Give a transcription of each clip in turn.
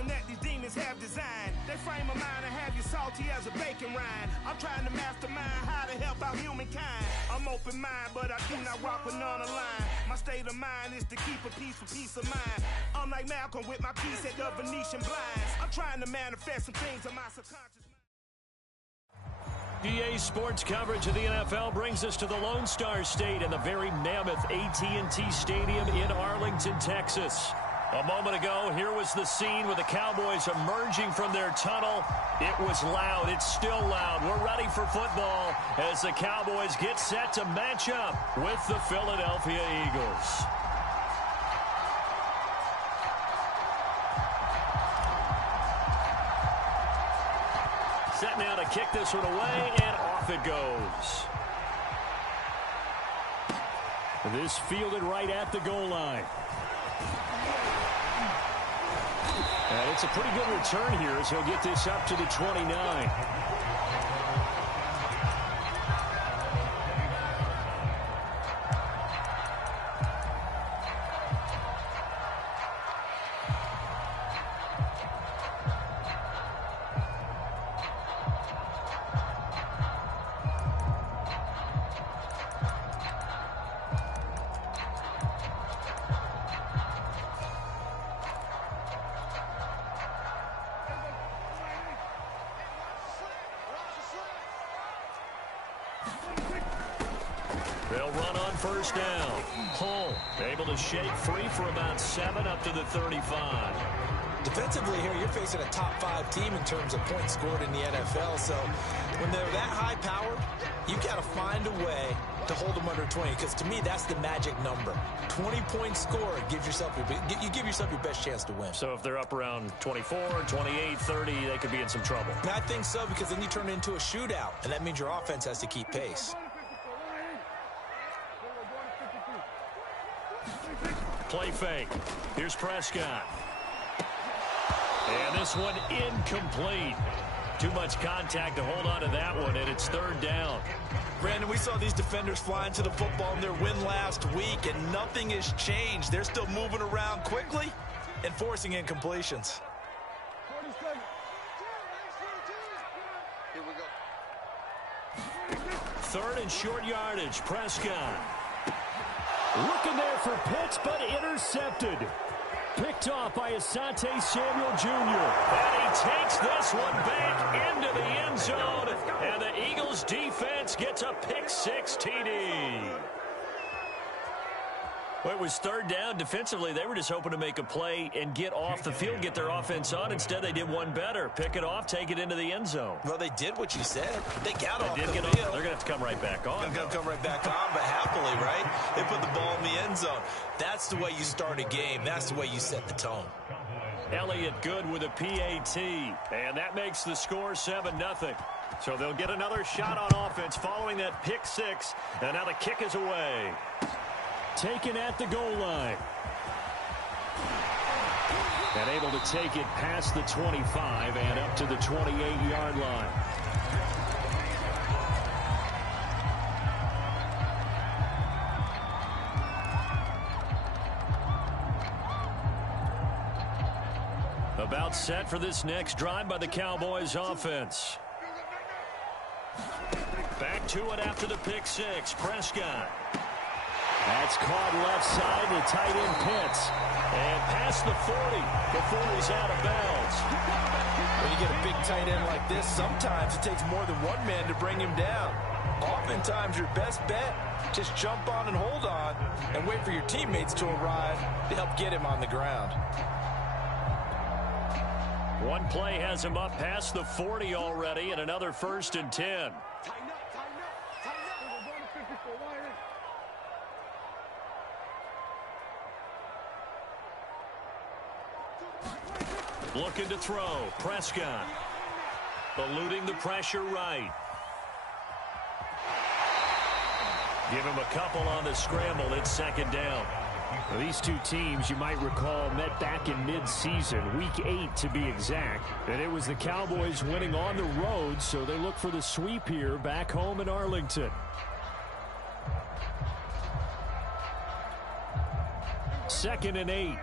system that these demons have designed. They frame a mind and have you salty as a bacon rind. I'm trying to mastermind how to help out humankind. I'm open mind, but I do not rock with none aligned. My state of mind is to keep a peace for peace of mind. I'm like Malcolm with my piece at the Venetian blinds. I'm trying to manifest some things in my subconscious mind. EA Sports coverage of the NFL brings us to the Lone Star State and the very mammoth AT&T Stadium in Arlington, Texas. A moment ago, here was the scene with the Cowboys emerging from their tunnel. It was loud. It's still loud. We're ready for football as the Cowboys get set to match up with the Philadelphia Eagles. Set now to kick this one away, and off it goes. This fielded right at the goal line. And it's a pretty good return here as he'll get this up to the 29. They'll run on first down. Hull able to shake free for about 7 up to the 35. Defensively here, you're facing a top-5 team in terms of points scored in the NFL. So when they're that high-powered, you've got to find a way to hold them under 20. Because to me, that's the magic number. 20 points scored gives yourself you give yourself your best chance to win. So if they're up around 24, 28, 30, they could be in some trouble. And I think so, because then you turn it into a shootout, and that means your offense has to keep pace. Play fake. Here's Prescott. And this one incomplete. Too much contact to hold on to that one, and it's third down. Brandon, we saw these defenders flying to the football in their win last week, and nothing has changed. They're still moving around quickly and forcing incompletions. Here we go. Third and short yardage. Prescott. Looking there for Pitts, but intercepted. Picked off by Asante Samuel Jr. And he takes this one back into the end zone. And the Eagles defense gets a pick-6 TD. Well, it was third down. Defensively, they were just hoping to make a play and get off the field, get their offense on. Instead, they did one better. Pick it off, take it into the end zone. Well, they did what you said. They got off the field. They're going to have to come right back on. They're going to come right back on, but happily, right? They put the ball in the end zone. That's the way you start a game. That's the way you set the tone. Elliott good with a PAT, and that makes the score 7-0. So they'll get another shot on offense following that pick-6, and now the kick is away. Taken at the goal line. And able to take it past the 25 and up to the 28-yard line. About set for this next drive by the Cowboys offense. Back to it after the pick-6. Prescott. That's caught left side to tight end Pitts. And past the 40 before he's out of bounds. When you get a big tight end like this, sometimes it takes more than one man to bring him down. Oftentimes your best bet, just jump on and hold on and wait for your teammates to arrive to help get him on the ground. One play has him up past the 40 already, and another 1st and 10. Looking to throw. Prescott. Eluding the pressure right. Give him a couple on the scramble. It's second down. Well, these two teams, you might recall, met back in mid-season, week 8 to be exact. And it was the Cowboys winning on the road, so they look for the sweep here back home in Arlington. Second and 8.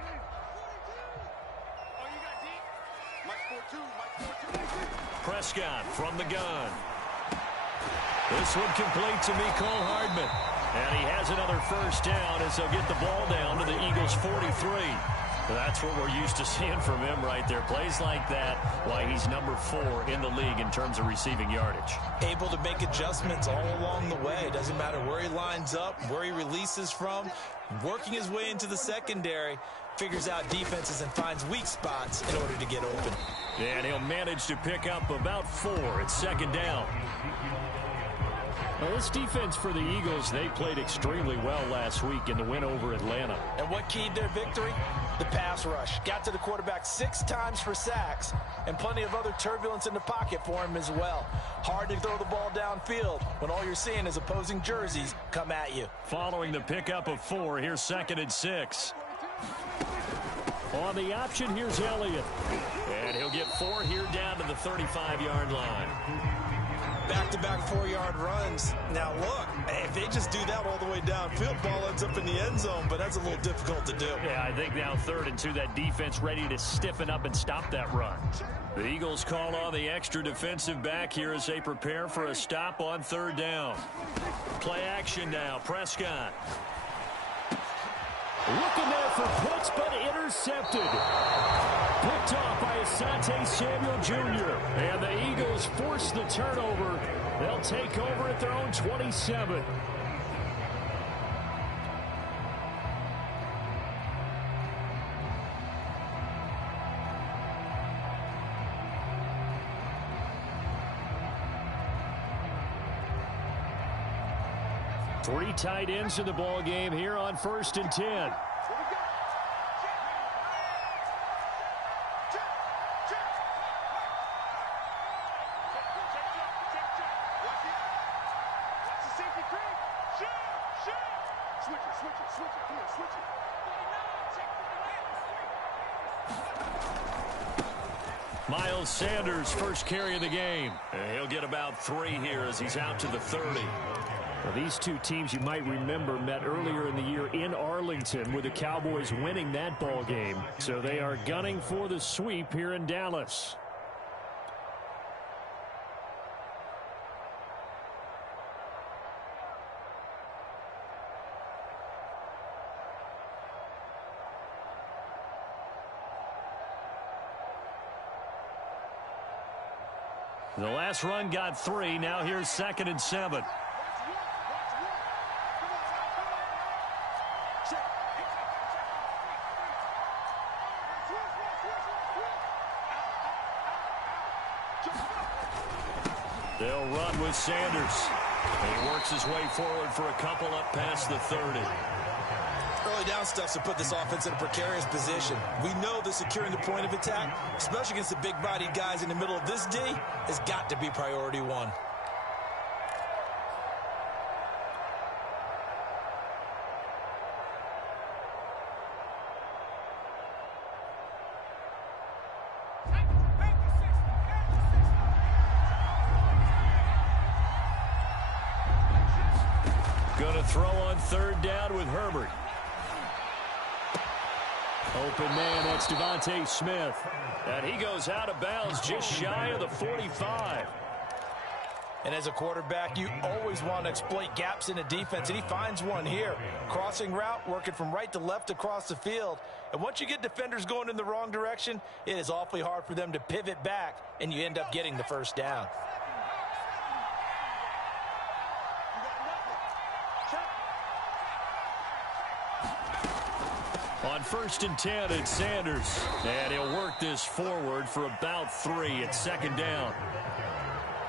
Prescott from the gun. This one complete to Mecole Hardman. And he has another first down as they'll get the ball down to the Eagles' 43. That's what we're used to seeing from him right there. Plays like that, why he's number 4 in the league in terms of receiving yardage. Able to make adjustments all along the way. Doesn't matter where he lines up, where he releases from. Working his way into the secondary, figures out defenses and finds weak spots in order to get open. And he'll manage to pick up about 4 at second down. Well, this defense for the Eagles, they played extremely well last week in the win over Atlanta. And what keyed their victory? The pass rush. Got to the quarterback 6 times for sacks, and plenty of other turbulence in the pocket for him as well. Hard to throw the ball downfield when all you're seeing is opposing jerseys come at you. Following the pickup of 4, here's 2nd and 6. On the option, here's Elliott. And he'll get 4 here down to the 35-yard line. Back-to-back 4-yard runs. Now, look, if they just do that all the way downfield, ball ends up in the end zone, but that's a little difficult to do. Yeah, I think now 3rd and 2, that defense ready to stiffen up and stop that run. The Eagles call on the extra defensive back here as they prepare for a stop on 3rd down. Play action now, Prescott. Looking there for Pitts, but intercepted. Picked off by Asante Samuel Jr. And the Eagles force the turnover. They'll take over at their own 27. Three tight ends in the ball game here on 1st and 10. Miles Sanders, first carry of the game. And he'll get about 3 here as he's out to the 30. Well, these two teams, you might remember, met earlier in the year in Arlington with the Cowboys winning that ball game. So they are gunning for the sweep here in Dallas. The last run got 3. Now here's 2nd and 7. They'll run with Sanders. And he works his way forward for a couple up past the 30. Early down stuff to put this offense in a precarious position. We know that securing the point of attack, especially against the big-bodied guys in the middle of this D, has got to be priority 1. Gonna throw on 3rd down with Herbert. Open man, that's Devontae Smith. And he goes out of bounds just shy of the 45. And as a quarterback, you always want to exploit gaps in a defense, and he finds one here. Crossing route, working from right to left across the field. And once you get defenders going in the wrong direction, it is awfully hard for them to pivot back, and you end up getting the first down. On 1st and 10, it's Sanders. And he'll work this forward for about 3 at 2nd down.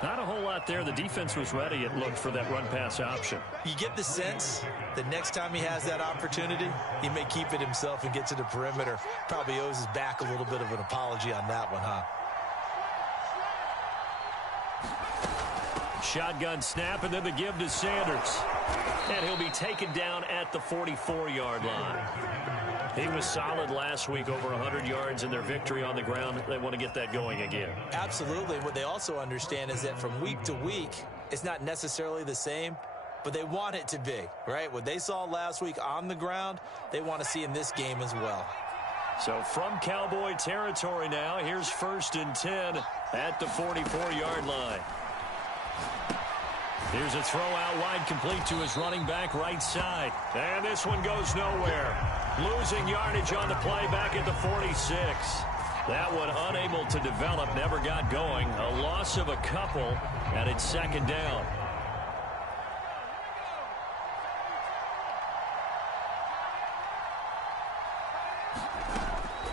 Not a whole lot there. The defense was ready, it looked, for that run-pass option. You get the sense that next time he has that opportunity, he may keep it himself and get to the perimeter. Probably owes his back a little bit of an apology on that one, huh? Shotgun snap, and then the give to Sanders. And he'll be taken down at the 44-yard line. He was solid last week, over 100 yards in their victory on the ground. They want to get that going again. Absolutely. What they also understand is that from week to week, it's not necessarily the same, but they want it to be, right? What they saw last week on the ground, they want to see in this game as well. So from Cowboy territory now, here's 1st and 10 at the 44-yard line. Here's a throw out wide, complete to his running back right side. And this one goes nowhere. Losing yardage on the play back at the 46. That one unable to develop, never got going. A loss of a couple, and it's 2nd down.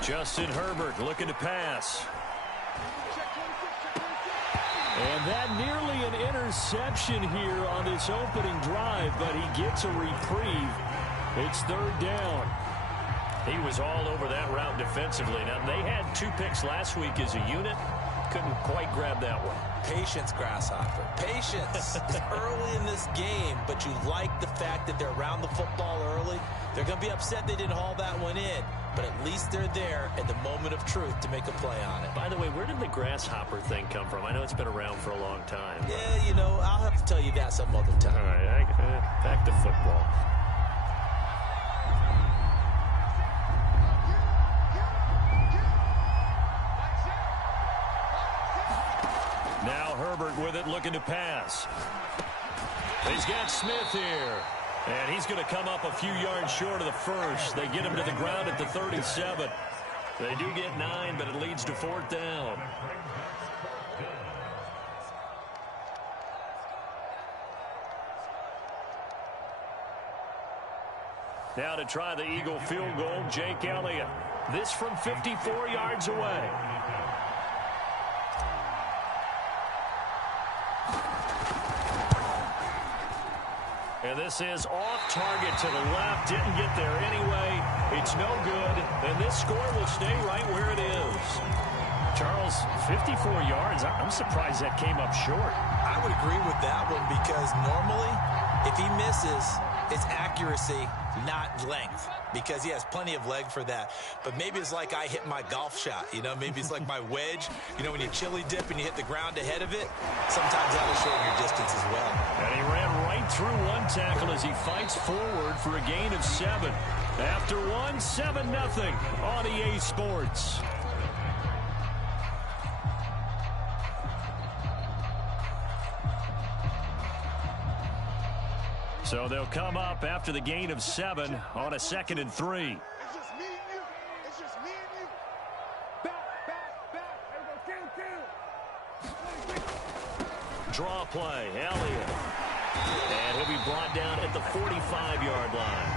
Justin Herbert looking to pass. And that nearly an interception here on this opening drive, but he gets a reprieve. It's 3rd down. He was all over that route defensively. Now, they had 2 picks last week as a unit. Couldn't quite grab that one. Patience, Grasshopper. Patience. It's early in this game, but you like the fact that they're around the football early. They're going to be upset they didn't haul that one in, but at least they're there at the moment of truth to make a play on it. By the way, where did the grasshopper thing come from? I know it's been around for a long time. Yeah, you know, I'll have to tell you that some other time. All right, back to football. Now Herbert with it, looking to pass. He's got Smith here. And he's going to come up a few yards short of the first. They get him to the ground at the 37. They do get 9, but it leads to 4th down. Now to try the Eagle field goal, Jake Elliott. This from 54 yards away. And this is off target to the left. Didn't get there anyway. It's no good. And this score will stay right where it is. Charles, 54 yards. I'm surprised that came up short. I would agree with that one because normally if he misses, it's accuracy, not length, because he has plenty of leg for that. But maybe it's like I hit my golf shot, you know, maybe it's like my wedge. You know, when you chili dip and you hit the ground ahead of it, sometimes that'll shorten your distance as well. And he ran right through one tackle as he fights forward for a gain of 7. After 7-0 on EA Sports. So they'll come up after the gain of 7 on a 2nd and 3. It's just me and you. It's just me and you. Back. Kill. Draw play, Elliott. And he'll be brought down at the 45-yard line.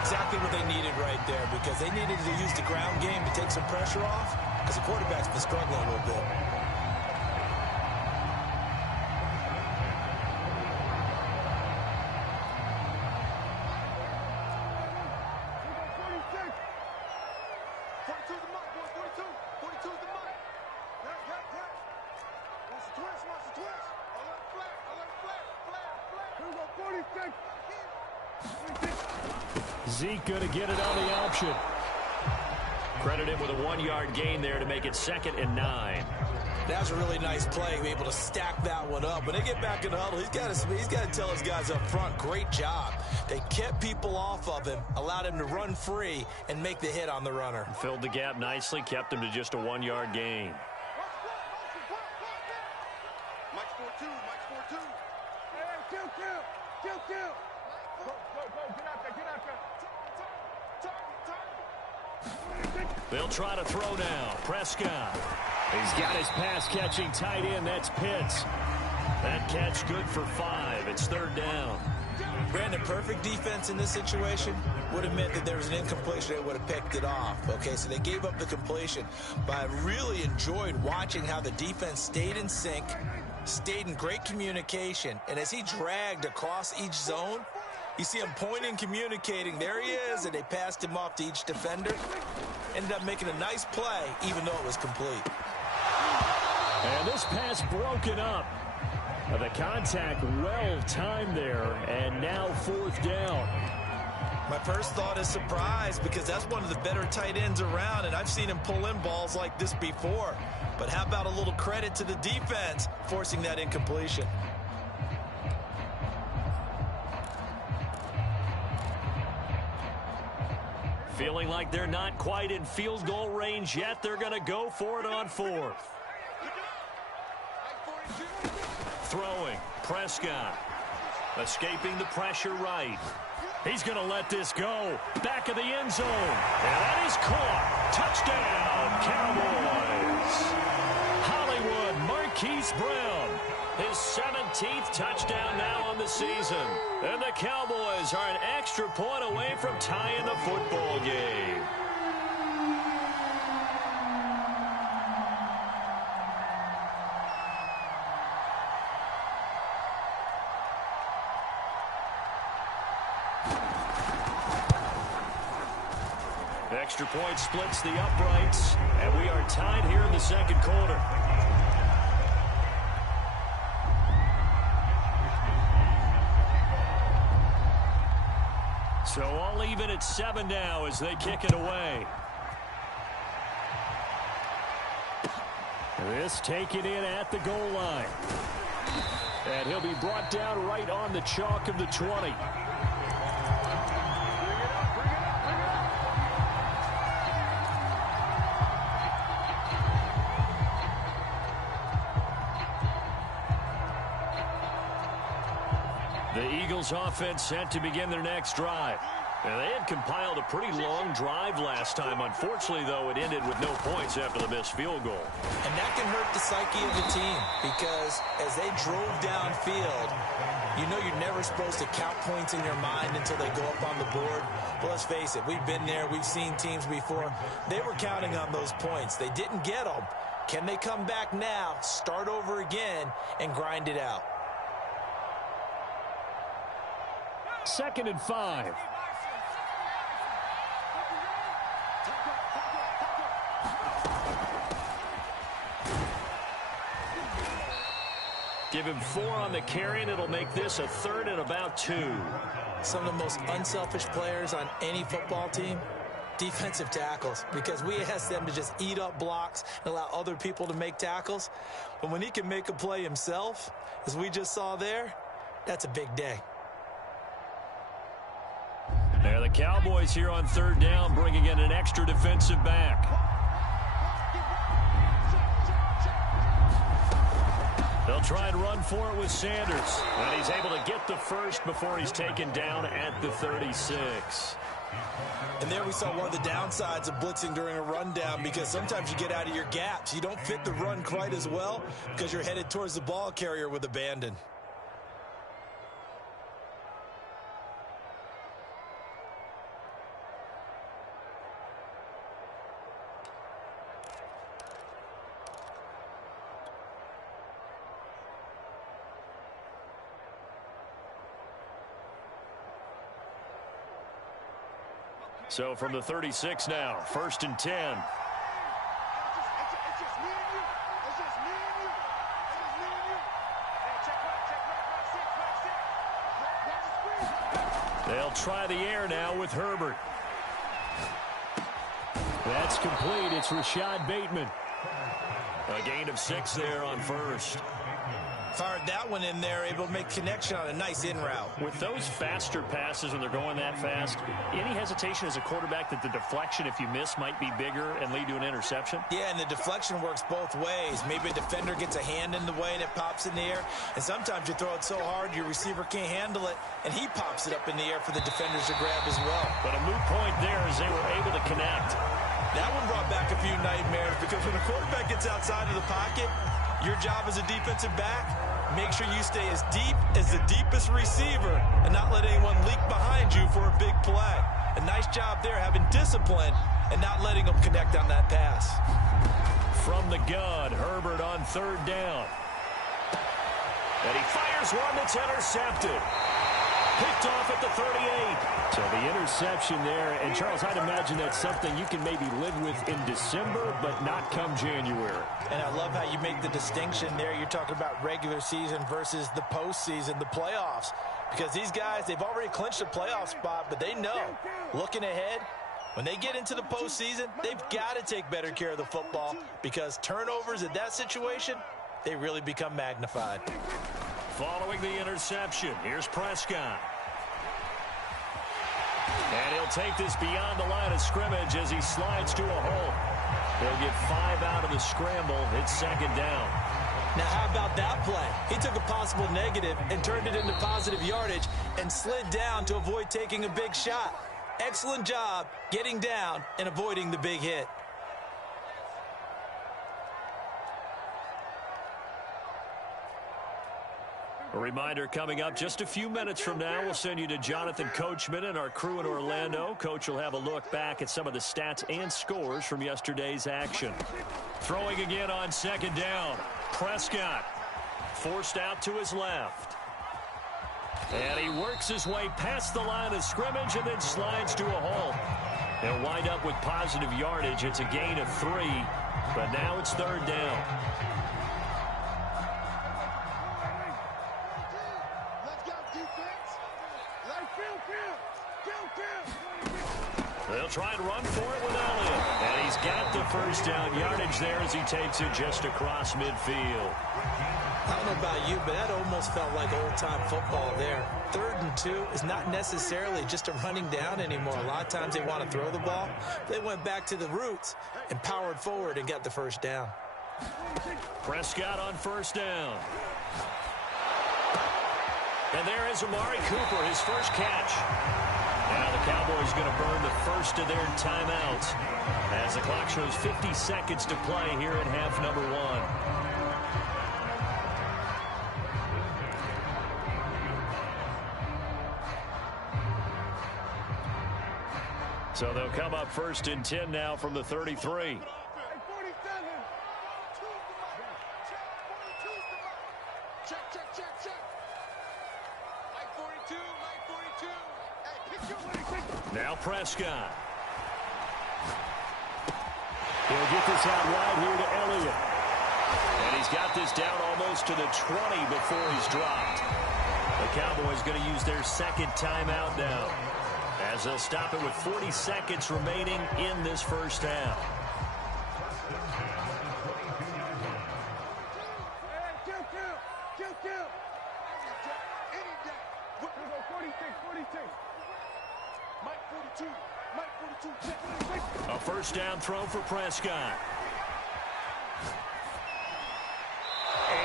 Exactly what they needed right there, because they needed to use the ground game to take some pressure off, because the quarterback's been struggling a little bit. Zeke going to get it on the option. Credit him with a 1-yard gain there to make it 2nd and 9. That was a really nice play, able to stack that one up. When they get back in the huddle, he's got to tell his guys up front, great job. They kept people off of him, allowed him to run free and make the hit on the runner. Filled the gap nicely, kept him to just a 1-yard gain. Mike's 4-2. Hey, kill. Go, get out there. They'll try to throw now. Prescott. He's got his pass-catching tight end. That's Pitts. That catch good for 5. It's 3rd down. Brandon, perfect defense in this situation would have meant that there was an incompletion. They would have picked it off. Okay, so they gave up the completion. But I really enjoyed watching how the defense stayed in sync, stayed in great communication. And as he dragged across each zone, you see him pointing, communicating. There he is, and they passed him off to each defender. Ended up making a nice play, even though it was complete. And this pass broken up. The contact well timed there, and now 4th down. My first thought is surprise, because that's one of the better tight ends around, and I've seen him pull in balls like this before. But how about a little credit to the defense forcing that incompletion? Feeling like they're not quite in field goal range yet. They're going to go for it on fourth. Throwing, Prescott. Escaping the pressure right. He's going to let this go. Back of the end zone. And that is caught. Touchdown, Cowboys. Hollywood Marquise Brown. His 17th touchdown now on the season. And the Cowboys are an extra point away from tying the football game. Extra point splits the uprights, and we are tied here in the second quarter. So all even at 7 now as they kick it away. This taken in at the goal line. And he'll be brought down right on the chalk of the 20. The Eagles offense set to begin their next drive. And they had compiled a pretty long drive last time. Unfortunately, though, it ended with no points after the missed field goal. And that can hurt the psyche of the team because as they drove downfield, you know you're never supposed to count points in your mind until they go up on the board. But let's face it, we've been there. We've seen teams before. They were counting on those points. They didn't get them. Can they come back now, start over again, and grind it out? 2nd and 5. Give him 4 on the carry, and it'll make this a 3rd and about 2. Some of the most unselfish players on any football team, defensive tackles, because we ask them to just eat up blocks and allow other people to make tackles. But when he can make a play himself, as we just saw there, that's a big day. There the Cowboys here on 3rd down, bringing in an extra defensive back. They'll try and run for it with Sanders. And he's able to get the first before he's taken down at the 36. And there we saw one of the downsides of blitzing during a rundown, because sometimes you get out of your gaps. You don't fit the run quite as well because you're headed towards the ball carrier with abandon. So from the 36 now, 1st and 10. They'll try the air now with Herbert. That's complete. It's Rashad Bateman. A gain of 6 there on 1st. Fired that one in there, able to make connection on a nice in route. With those faster passes when they're going that fast, any hesitation as a quarterback that the deflection, if you miss, might be bigger and lead to an interception? Yeah, and the deflection works both ways. Maybe a defender gets a hand in the way and it pops in the air. And sometimes you throw it so hard your receiver can't handle it, and he pops it up in the air for the defenders to grab as well. But a moot point there as they were able to connect. That one brought back a few nightmares, because when a quarterback gets outside of the pocket, your job as a defensive back, make sure you stay as deep as the deepest receiver and not let anyone leak behind you for a big play. A nice job there, having discipline and not letting them connect on that pass. From the gun, Herbert on 3rd down. And he fires one that's intercepted. Picked off at the 38. So the interception there, and Charles, I'd imagine that's something you can maybe live with in December, but not come January. And I love how you make the distinction there. You're talking about regular season versus the postseason, the playoffs. Because these guys, they've already clinched a playoff spot, but they know, looking ahead, when they get into the postseason, they've got to take better care of the football, because turnovers in that situation, they really become magnified. Following the interception, here's Prescott. And he'll take this beyond the line of scrimmage as he slides to a hole. He'll get 5 out of the scramble. It's second down. Now, how about that play? He took a possible negative and turned it into positive yardage and slid down to avoid taking a big shot. Excellent job getting down and avoiding the big hit. A reminder coming up just a few minutes from now, we'll send you to Jonathan Coachman and our crew in Orlando. Coach will have a look back at some of the stats and scores from yesterday's action. Throwing again on second down. Prescott forced out to his left. And he works his way past the line of scrimmage and then slides to a hole. He'll wind up with positive yardage. It's a gain of 3, but now it's third down. They'll try and run for it with Elliott. And he's got the first down yardage there as he takes it just across midfield. I don't know about you, but that almost felt like old-time football there. 3rd and 2 is not necessarily just a running down anymore. A lot of times they want to throw the ball. They went back to the roots and powered forward and got the first down. Prescott on first down. And there is Amari Cooper, his first catch. Now the Cowboys going to burn the first of their timeouts as the clock shows 50 seconds to play here in half number 1. So they'll come up first and 10 now from the 33. Now Prescott. He'll get this out wide here to Elliott. And he's got this down almost to the 20 before he's dropped. The Cowboys going to use their second timeout now, as they'll stop it with 40 seconds remaining in this first half. A first down throw for Prescott.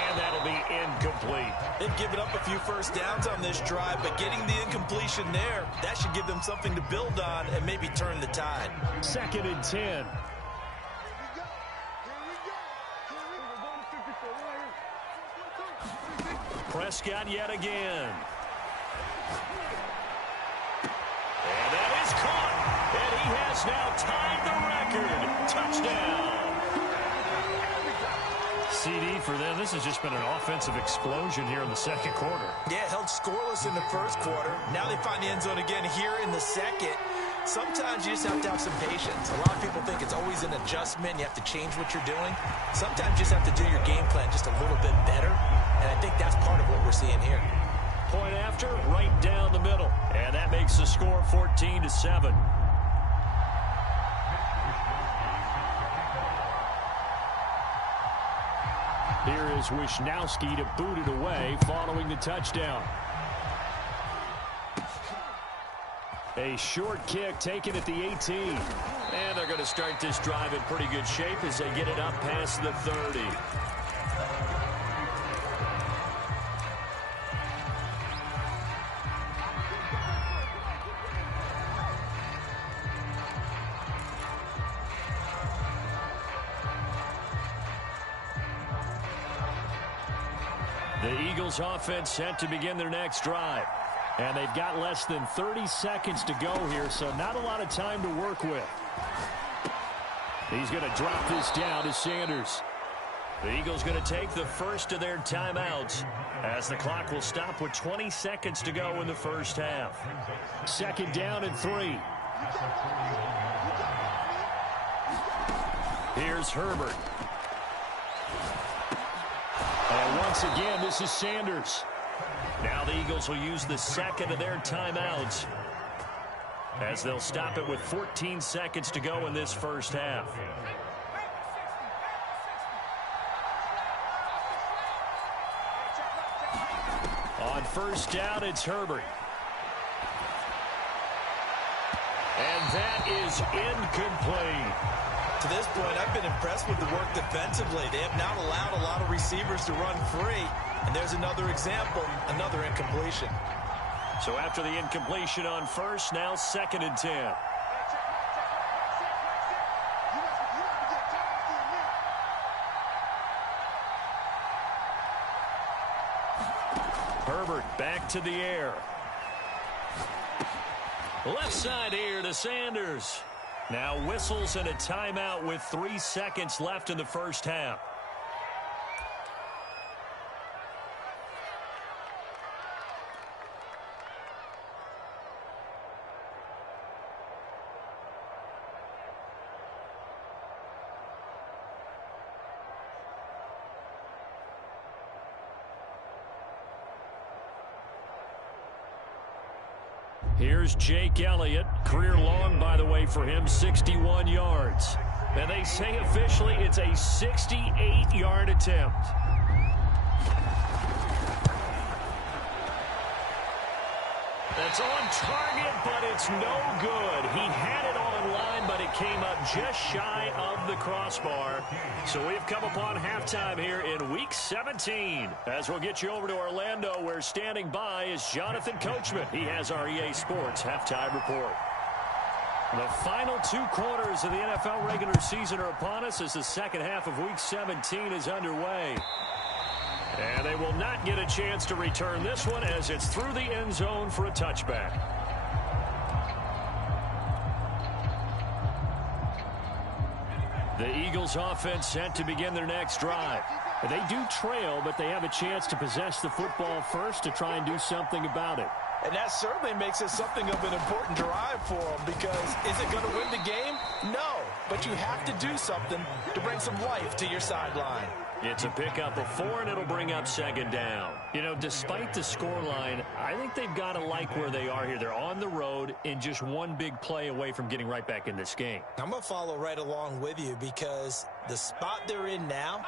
And that'll be incomplete. They've given up a few first downs on this drive, but getting the incompletion there, that should give them something to build on and maybe turn the tide. 2nd and 10. Prescott yet again. And that is caught. And he has now tied the record. Touchdown. CD for them. This has just been an offensive explosion here in the second quarter. Yeah, held scoreless in the first quarter. Now they find the end zone again here in the second. Sometimes you just have to have some patience. A lot of people think it's always an adjustment. You have to change what you're doing. Sometimes you just have to do your game plan just a little bit better. And I think that's part of what we're seeing here. Point after, right down the middle. And that makes the score 14-7. Here is Wisnowski to boot it away following the touchdown. A short kick taken at the 18. And they're going to start this drive in pretty good shape as they get it up past the 30. The Eagles offense set to begin their next drive. And they've got less than 30 seconds to go here, so not a lot of time to work with. He's going to drop this down to Sanders. The Eagles going to take the first of their timeouts as the clock will stop with 20 seconds to go in the first half. 2nd down and 3. Here's Herbert. And once again, this is Sanders. Now the Eagles will use the second of their timeouts as they'll stop it with 14 seconds to go in this first half. On first down, it's Herbert. that is incomplete. To this point, I've been impressed with the work defensively. They have not allowed a lot of receivers to run free. And there's another example, another incompletion. So after the incompletion on first, now 2nd and 10. Herbert back to the air. Left side here to Sanders. Now whistles and a timeout with 3 seconds left in the first half. Here's Jake Elliott. Career long, by the way, for him, 61 yards. And they say officially it's a 68-yard attempt. That's on target, but it's no good. He had it on line, but it came up just shy of the crossbar. So we've come upon halftime here in Week 17. As we'll get you over to Orlando, where standing by is Jonathan Coachman. He has our EA Sports halftime report. The final 2 quarters of the NFL regular season are upon us as the second half of Week 17 is underway. And they will not get a chance to return this one as it's through the end zone for a touchback. The Eagles offense set to begin their next drive. They do trail, but they have a chance to possess the football first to try and do something about it. And that certainly makes it something of an important drive for them, because is it going to win the game? No, but you have to do something to bring some life to your sideline. It's a pickup of 4, and it'll bring up 2nd down. You know, despite the scoreline, I think they've got to like where they are here. They're on the road and just one big play away from getting right back in this game. I'm going to follow right along with you, because the spot they're in now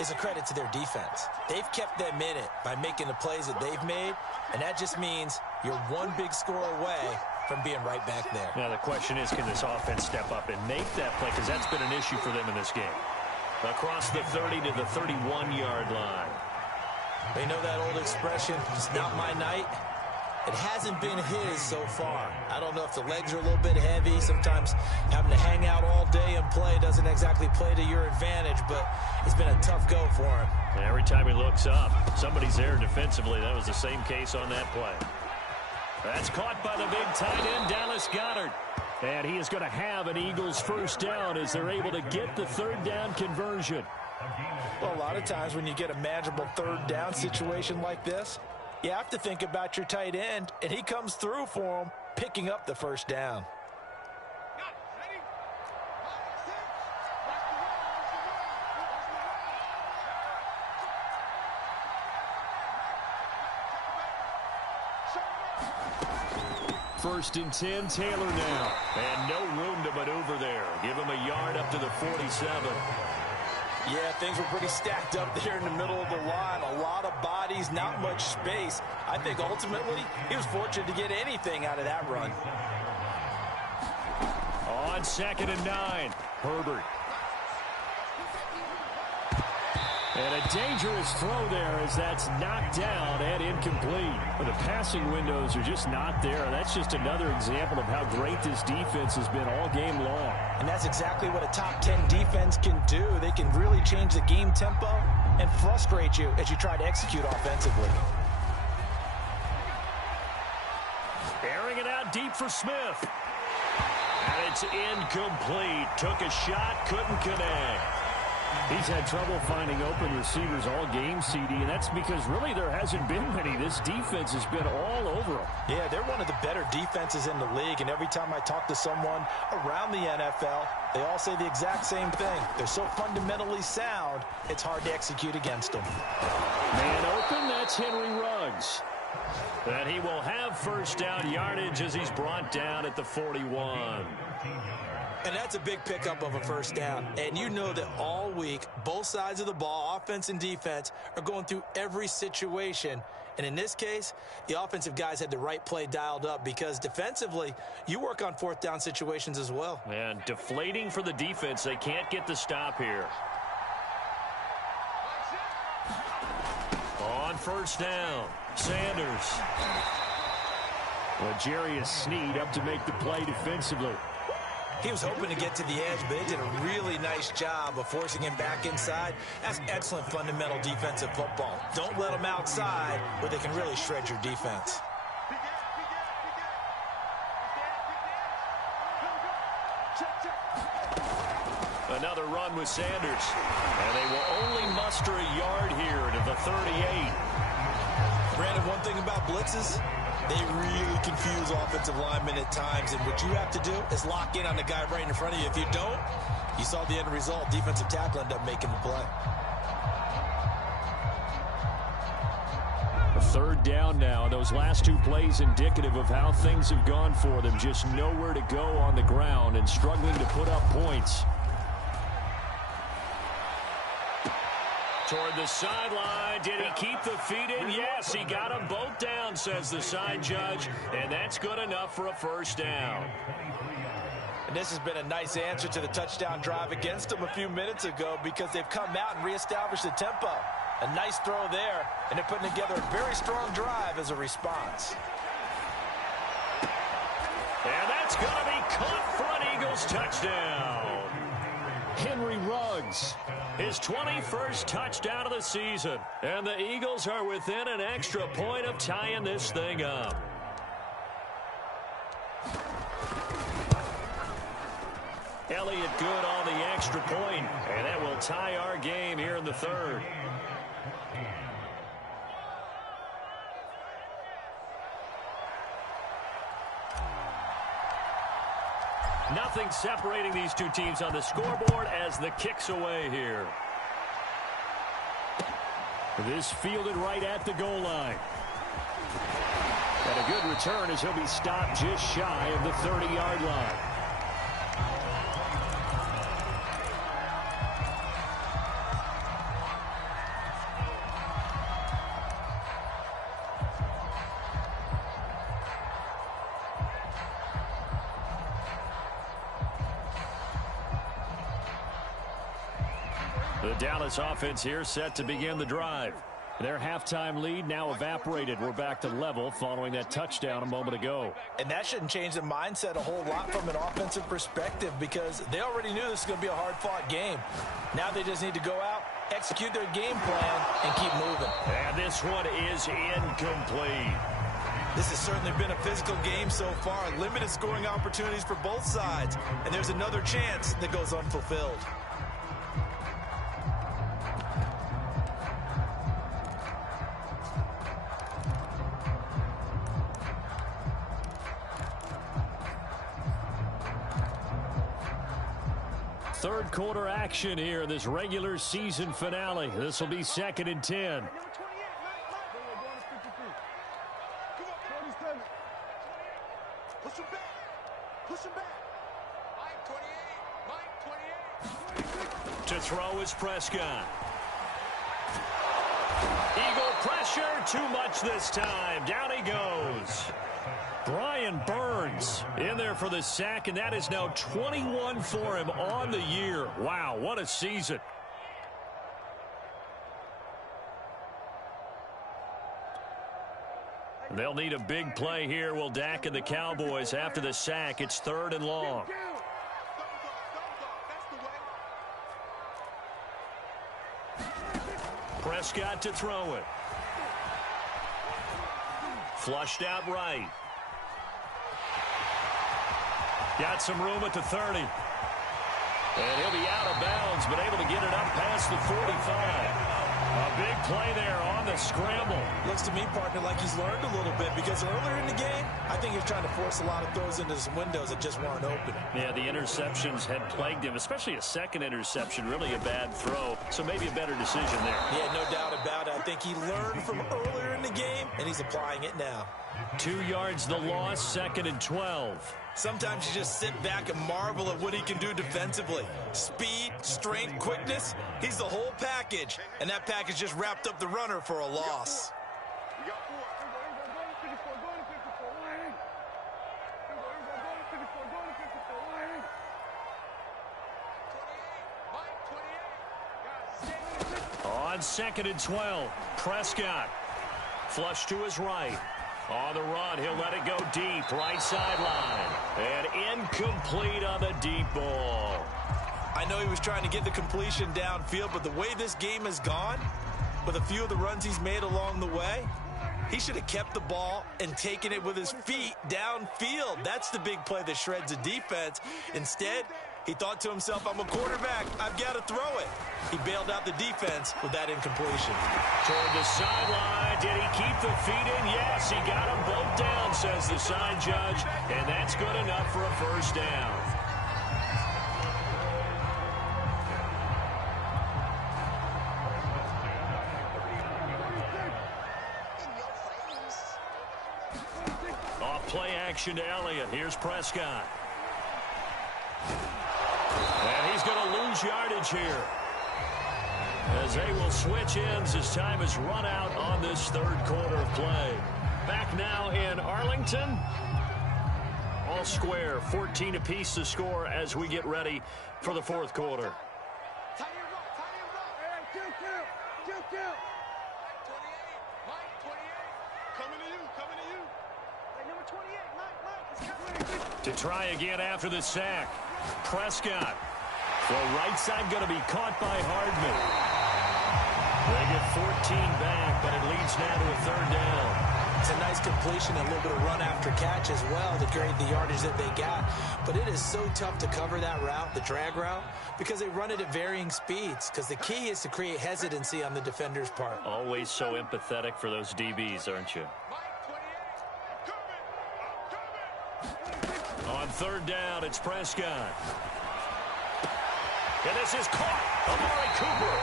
is a credit to their defense. They've kept them in it by making the plays that they've made, and that just means you're one big score away from being right back there. Now the question is, can this offense step up and make that play? Because that's been an issue for them in this game. Across the 30 to the 31-yard line. They know that old expression, it's not my night. It hasn't been his so far. I don't know if the legs are a little bit heavy. Sometimes having to hang out all day and play doesn't exactly play to your advantage, but it's been a tough go for him. And every time he looks up, somebody's there defensively. That was the same case on that play. That's caught by the big tight end, Dallas Goedert. And he is going to have an Eagles first down as they're able to get the 3rd down conversion. Well, a lot of times when you get a manageable 3rd down situation like this, you have to think about your tight end, and he comes through for him, picking up the 1st down. First and 10, Taylor now. And no room to maneuver there. Give him a yard up to the 47. Yeah, things were pretty stacked up there in the middle of the line. A lot of bodies, not much space. I think ultimately he was fortunate to get anything out of that run. On 2nd and 9, Herbert. And a dangerous throw there as that's knocked down and incomplete. But the passing windows are just not there. That's just another example of how great this defense has been all game long. And that's exactly what a top 10 defense can do. They can really change the game tempo and frustrate you as you try to execute offensively. Airing it out deep for Smith. And it's incomplete. Took a shot, couldn't connect. He's had trouble finding open receivers all game, CD, and that's because really there hasn't been many. This defense has been all over them. Yeah, they're one of the better defenses in the league, and every time I talk to someone around the NFL, they all say the exact same thing. They're so fundamentally sound, it's hard to execute against them. Man open, that's Henry Ruggs. And he will have first down yardage as he's brought down at the 41. And that's a big pickup of a first down. And you know that all week, both sides of the ball, offense and defense, are going through every situation. And in this case, the offensive guys had the right play dialed up because defensively, you work on fourth down situations as well. And deflating for the defense. They can't get the stop here. On first down, Sanders. Well, Jarius Sneed up to make the play defensively. He was hoping to get to the edge, but they did a really nice job of forcing him back inside. That's excellent fundamental defensive football. Don't let them outside where they can really shred your defense. Another run with Sanders. And they will only muster a yard here to the 38. Brandon, one thing about blitzes, they really confuse offensive linemen at times, and what you have to do is lock in on the guy right in front of you. If you don't, you saw the end result. Defensive tackle ended up making the play. A third down now. Those last two plays indicative of how things have gone for them. Just nowhere to go on the ground and struggling to put up points. Toward the sideline. Did he keep the feet in? Yes, he got them both down, says the side judge. And that's good enough for a first down. And this has been a nice answer to the touchdown drive against them a few minutes ago because they've come out and reestablished the tempo. A nice throw there, and they're putting together a very strong drive as a response. And that's going to be caught for an Eagles touchdown. Henry Ruggs. His 21st touchdown of the season. And the Eagles are within an extra point of tying this thing up. Elliott good on the extra point. And that will tie our game here in the third. Nothing separating these two teams on the scoreboard as the kick's away here. This fielded right at the goal line. And a good return as he'll be stopped just shy of the 30-yard line. The Dallas offense here set to begin the drive. Their halftime lead now evaporated. We're back to level following that touchdown a moment ago. And that shouldn't change the mindset a whole lot from an offensive perspective because they already knew this was going to be a hard-fought game. Now they just need to go out, execute their game plan, and keep moving. And this one is incomplete. This has certainly been a physical game so far. Limited scoring opportunities for both sides. And there's another chance that goes unfulfilled. Third quarter action here in this regular season finale. This will be 2nd and 10. Push him back. Push him back. Mike 28. To throw is Prescott. Eagle pressure, too much this time. Down he goes. Brian Burns in there for the sack, and that is now 21 for him on the year. Wow, what a season. They'll need a big play here. Will Dak and the Cowboys after the sack. It's 3rd and long. Prescott to throw it. Flushed out right. Got some room at the 30. And he'll be out of bounds, but able to get it up past the 45. A big play there on the scramble. Looks to me, partner, like he's learned a little bit because earlier in the game, I think he was trying to force a lot of throws into some windows that just weren't open. Yeah, the interceptions had plagued him, especially a second interception, really a bad throw. So maybe a better decision there. Yeah, no doubt about it. I think he learned from earlier in the game, and he's applying it now. 2 yards the loss, 2nd and 12. Sometimes you just sit back and marvel at what he can do defensively. Speed, strength, quickness, he's the whole package. And that package just wrapped up the runner for a loss. got 4. On 2nd and 12, Prescott. Flush to his right. On the run, he'll let it go deep. Right sideline. And incomplete on the deep ball. I know he was trying to get the completion downfield, but the way this game has gone, with a few of the runs he's made along the way, he should have kept the ball and taken it with his feet downfield. That's the big play that shreds a defense. Instead, he thought to himself, I'm a quarterback. I've got to throw it. He bailed out the defense with that incompletion. Toward the sideline. Did he keep the feet in? Yes, he got them both down, says the side judge. And that's good enough for a first down. Off play action to Elliott. Here's Prescott. And he's going to lose yardage here, as they will switch ends as time has run out on this third quarter of play. Back now in Arlington. All square, 14 apiece to score as we get ready for the fourth quarter. To try again after the sack. Prescott. The right side going to be caught by Hardman. They get 14 back, but it leads now to a third down. It's a nice completion, a little bit of run after catch as well to create the yardage that they got. But it is so tough to cover that route, the drag route, because they run it at varying speeds. Because the key is to create hesitancy on the defender's part. Always so empathetic for those DBs, aren't you? On third down, it's Prescott. And this is caught. Amari Cooper.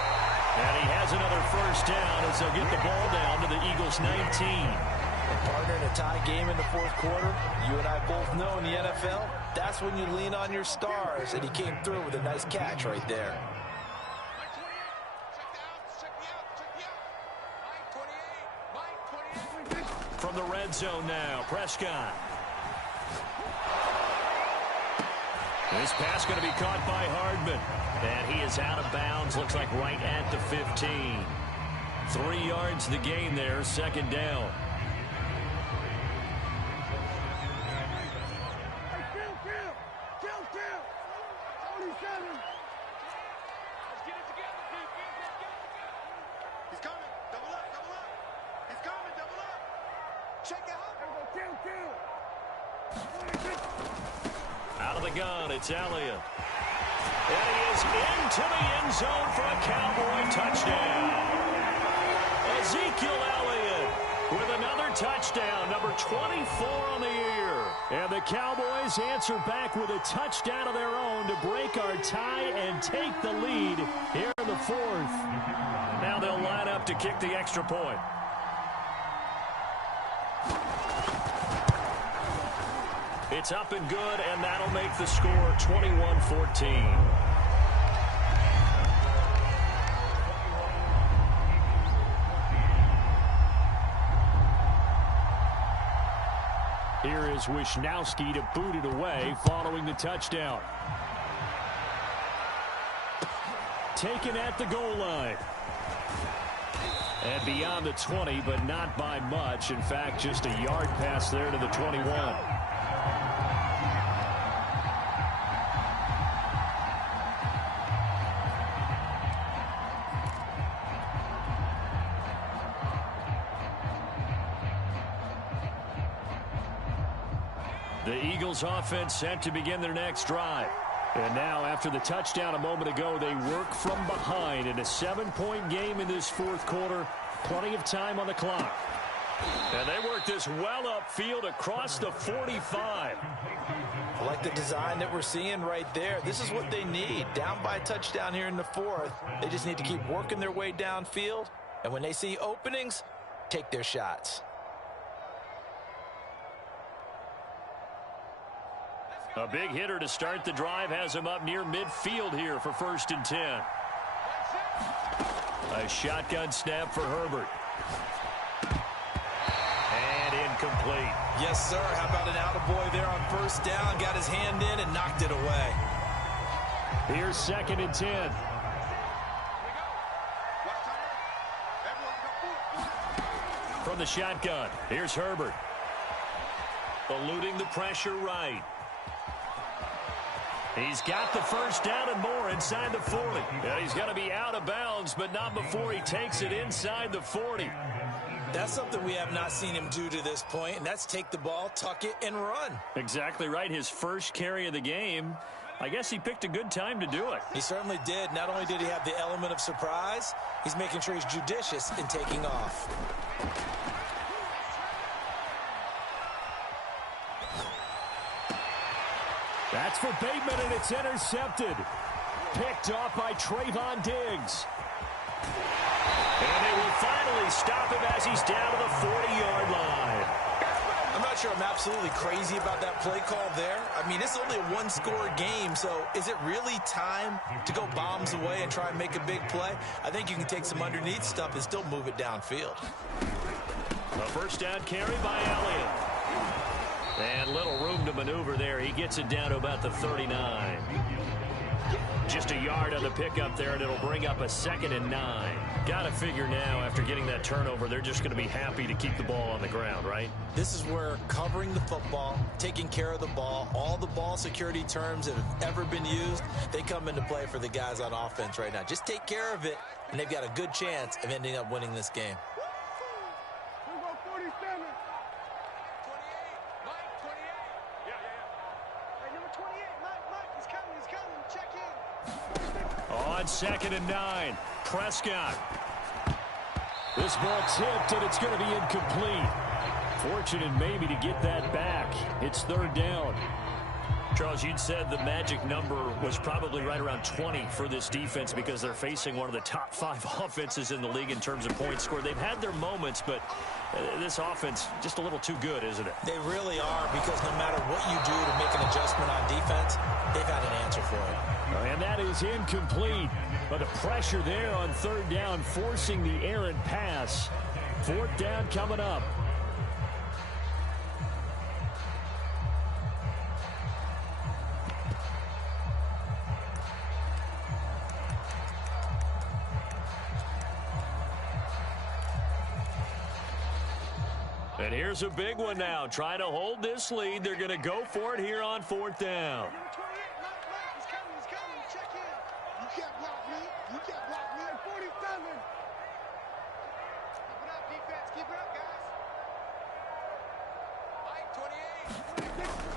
And he has another first down as they'll get the ball down to the Eagles' 19. A partner in a tie game in the fourth quarter, you and I both know in the NFL, that's when you lean on your stars. And he came through with a nice catch right there. From the red zone now, Prescott. This pass going to be caught by Hardman. And he is out of bounds, looks like right at the 15. 3 yards to the gain there, second down. He's coming. Double up, double up. He's coming, double up. Check it out. Out of the gun, it's Elliott. And he is into the end zone for a Cowboy touchdown. Ezekiel Elliott with another touchdown, number 24 on the year. And the Cowboys answer back with a touchdown of their own to break our tie and take the lead here in the fourth. Now they'll line up to kick the extra point. It's up and good, and that'll make the score 21-14. Here is Wisnowski to boot it away following the touchdown. Taken at the goal line. And beyond the 20, but not by much. In fact, just a yard pass there to the 21. The Eagles offense set to begin their next drive. And now, after the touchdown a moment ago, they work from behind in a 7-point game in this fourth quarter. Plenty of time on the clock. And they work this well upfield across the 45. I like the design that we're seeing right there. This is what they need. Down by a touchdown here in the fourth. They just need to keep working their way downfield. And when they see openings, take their shots. A big hitter to start the drive has him up near midfield here for 1st and 10. A shotgun snap for Herbert. complete. Yes, sir. How about an attaboy there on first down? Got his hand in and knocked it away. Here's 2nd and 10. From the shotgun, here's Herbert. Eluding the pressure right. He's got the first down and more inside the 40. And he's going to be out of bounds, but not before he takes it inside the 40. That's something we have not seen him do to this point, and that's take the ball, tuck it, and run. Exactly right. His first carry of the game. I guess he picked a good time to do it. He certainly did. Not only did he have the element of surprise, he's making sure he's judicious in taking off. That's for Bateman, and it's intercepted. Picked off by Trayvon Diggs. And they will finally stop him as he's down to the 40-yard line. I'm not sure I'm absolutely crazy about that play call there. I mean, it's only a one-score game, so is it really time to go bombs away and try and make a big play? I think you can take some underneath stuff and still move it downfield. A first down carry by Elliott. And little room to maneuver there. He gets it down to about the 39. Just a yard on the pickup there, and it'll bring up a 2nd and 9. Got to figure now, after getting that turnover, they're just going to be happy to keep the ball on the ground, right? This is where covering the football, taking care of the ball, all the ball security terms that have ever been used, they come into play for the guys on offense right now. Just take care of it, and they've got a good chance of ending up winning this game. On 2nd and 9, Prescott. This ball tipped, and it's going to be incomplete. Fortunate maybe to get that back. It's 3rd down. Charles, you'd said the magic number was probably right around 20 for this defense because they're facing one of the top 5 offenses in the league in terms of points scored. They've had their moments, but this offense just a little too good, isn't it? They really are, because no matter what you do to make an adjustment on defense, they've had an answer for it. And that is incomplete. But the pressure there on 3rd down, forcing the errant pass. 4th down coming up. And here's a big one now. Trying to hold this lead. They're going to go for it here on 4th down.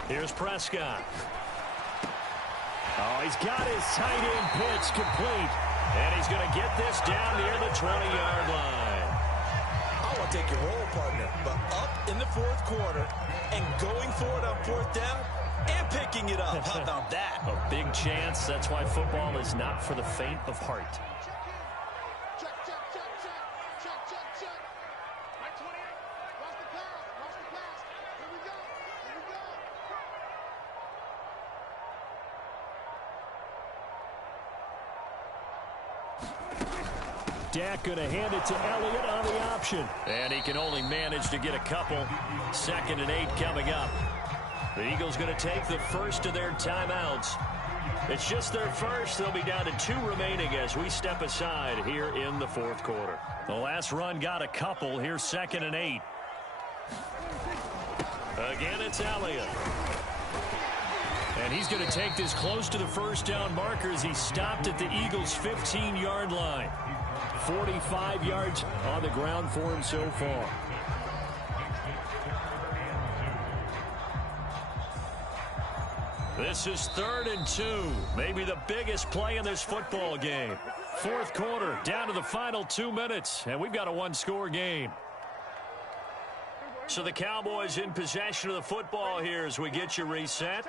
Here's Prescott. Oh, he's got his tight end pitch complete. And he's going to get this down near the 20-yard line. I want to take your role, partner, but up in the 4th quarter and going for it on 4th down and picking it up. How about that? A big chance. That's why football is not for the faint of heart. Dak going to hand it to Elliott on the option. And he can only manage to get a couple. 2nd and 8 coming up. The Eagles going to take the first of their timeouts. It's just their first. They'll be down to 2 remaining as we step aside here in the 4th quarter. The last run got a couple. Here's 2nd and 8. Again, it's Elliott. And he's going to take this close to the first down marker as he stopped at the Eagles' 15-yard line. 45 yards on the ground for him so far. This is 3rd and 2. Maybe the biggest play in this football game. 4th quarter, down to the final 2 minutes, and we've got a 1-score game. So the Cowboys in possession of the football here as we get you reset.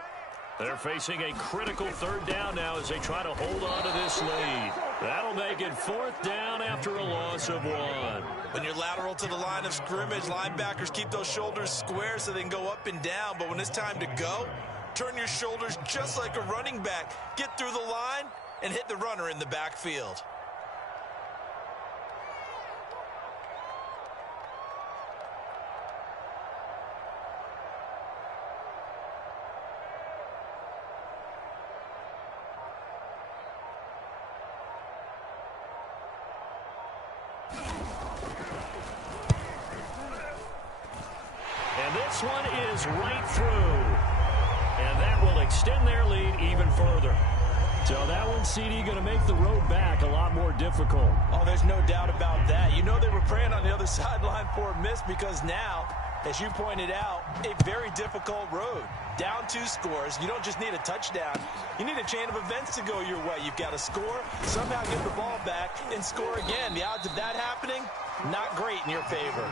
They're facing a critical 3rd down now as they try to hold on to this lead. That'll make it 4th down after a loss of 1. When you're lateral to the line of scrimmage, linebackers keep those shoulders square so they can go up and down. But when it's time to go, turn your shoulders just like a running back. Get through the line and hit the runner in the backfield. And this one is right through. And that will extend their lead even further. So that one, CD, going to make the road back a lot more difficult. Oh, there's no doubt about that. You know they were praying on the other sideline for a miss because now, as you pointed out, a very difficult road. Down 2 scores. You don't just need a touchdown. You need a chain of events to go your way. You've got to score, somehow get the ball back, and score again. The odds of that happening, not great in your favor.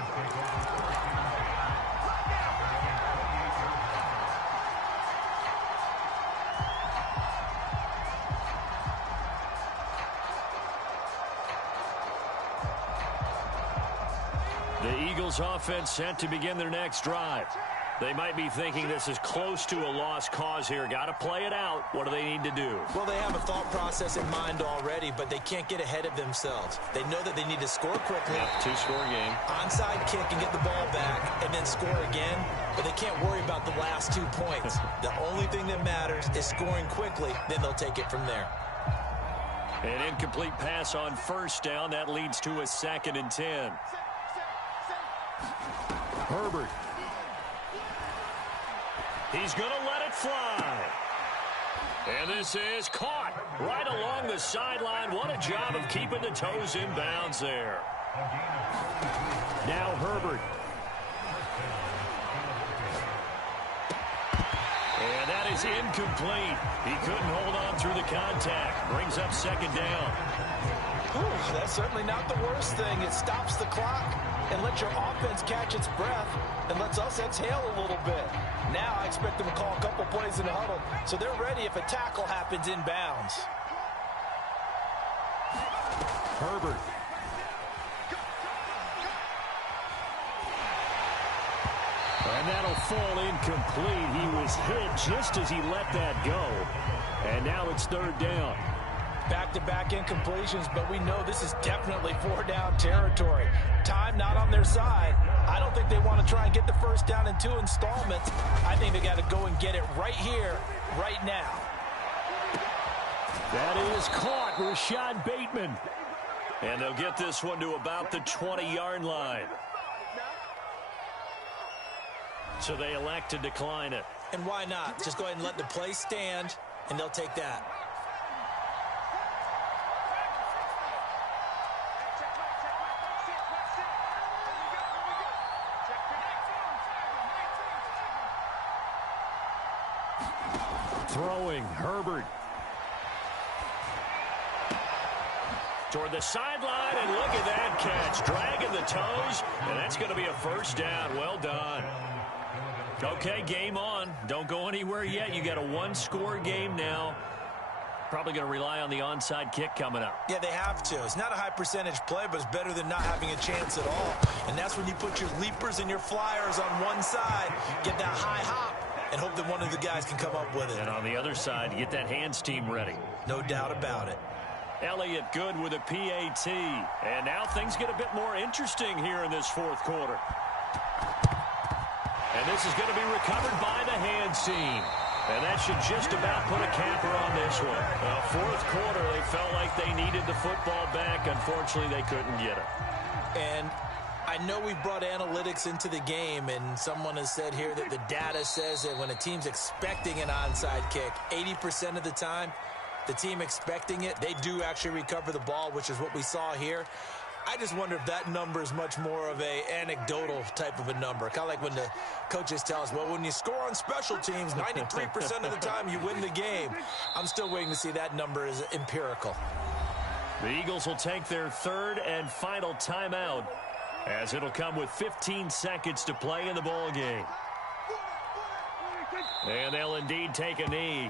The Eagles offense set to begin their next drive. They might be thinking this is close to a lost cause here. Got to play it out. What do they need to do? Well, they have a thought process in mind already, but they can't get ahead of themselves. They know that they need to score quickly. Yeah, 2-score game. Onside kick and get the ball back and then score again, but they can't worry about the last 2 points. The only thing that matters is scoring quickly, then they'll take it from there. An incomplete pass on first down. That leads to a 2nd and 10. Herbert. He's going to let it fly. And this is caught right along the sideline. What a job of keeping the toes in bounds there. Now Herbert. And that is incomplete. He couldn't hold on through the contact. Brings up 2nd down. Whew, that's certainly not the worst thing. It stops the clock and lets your offense catch its breath and lets us exhale a little bit. Now I expect them to call a couple plays in the huddle so they're ready if a tackle happens in bounds. Herbert. And that'll fall incomplete. He was hit just as he let that go. And now it's 3rd down. Back-to-back incompletions, but we know this is definitely 4-down territory. Time not on their side. I don't think they want to try and get the 1st down in 2 installments. I think they got to go and get it right here, right now. That is caught, Rashad Bateman. And they'll get this one to about the 20-yard line. So they elect to decline it. And why not? Just go ahead and let the play stand, and they'll take that. Throwing, Herbert. Toward the sideline, and look at that catch. Dragging the toes, and that's going to be a 1st down. Well done. Okay, game on. Don't go anywhere yet. You got a 1-score game now. Probably going to rely on the onside kick coming up. Yeah, they have to. It's not a high percentage play, but it's better than not having a chance at all. And that's when you put your leapers and your flyers on one side, get that high hop, and hope that one of the guys can come up with it. And on the other side, get that hands team ready. No doubt about it. Elliott good with a PAT. And now things get a bit more interesting here in this 4th quarter. And this is going to be recovered by the hands team. And that should just about put a capper on this one. 4th quarter, they felt like they needed the football back. Unfortunately, they couldn't get it. And I know we've brought analytics into the game, and someone has said here that the data says that when a team's expecting an onside kick, 80% of the time, the team expecting it, they do actually recover the ball, which is what we saw here. I just wonder if that number is much more of a anecdotal type of a number. Kind of like when the coaches tell us, well, when you score on special teams, 93% of the time you win the game. I'm still waiting to see that number is empirical. The Eagles will take their 3rd and final timeout, as it'll come with 15 seconds to play in the ball game. And they'll indeed take a knee.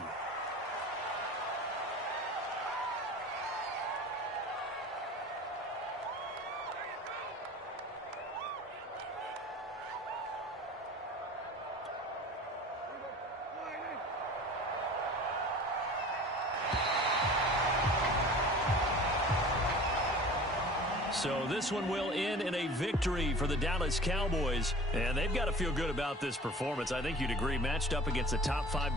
So this one will end in a victory for the Dallas Cowboys, and they've got to feel good about this performance. I think you'd agree, matched up against a top 5